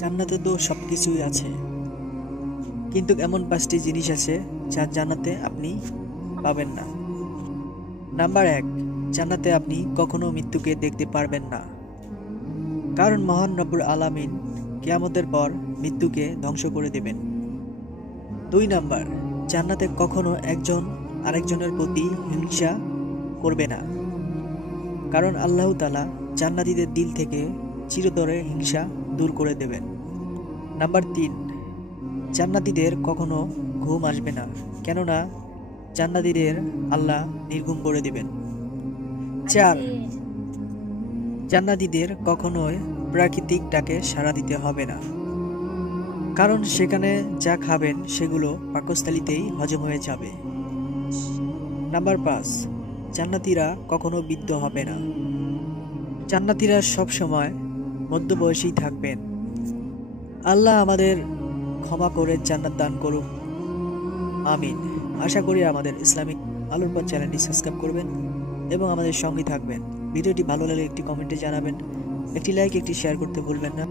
জান্নাতে তো সবকিছুই আছে, কিন্তু এমন 5টি জিনিস আছে যা জান্নাতে আপনি পাবেন না। নাম্বার 1, জান্নাতে আপনি কখনো মৃত্যুকে দেখতে পারবেন না, কারণ মহান রব্বুল আলামিন কিয়ামতের পর মৃত্যুকে ধ্বংস করে দেবেন। 2 নাম্বার, জান্নাতে কখনো একজন আরেকজনের প্রতি হিংসা করবে না, কারণ আল্লাহ তাআলা জান্নাতীদের দিল থেকে চিরতরে হিংসা দূর করে দেবেন। নাম্বার 3, জান্নাতীদের কখনো ঘুম আসবে না, কেননা জান্নাতীদের আল্লাহ নির্ঘুম করে দিবেন। 4, জান্নাতীদের কখনোই প্রাকৃতিক ডাকে সাড়া দিতে হবে না, কারণ সেখানে যা খাবেন সেগুলো পাকস্থলীতেই হজম হয়ে যাবে। নাম্বার 5, জান্নাতীরা কখনো বৃদ্ধ হবে না, জান্নাতীরা সবসময় মধ্যবয়সী থাকবেন। আল্লাহ আমাদের ক্ষমা করে জান্নাত দান করুক, আমিন। আশা করি আমাদের ইসলামিক আলোর পথ চ্যানেলটি সাবস্ক্রাইব করবেন এবং আমাদের সঙ্গে থাকবেন। ভিডিওটি ভালো লাগলে একটি কমেন্টে জানাবেন, একটি লাইক, একটি শেয়ার করতে ভুলবেন না।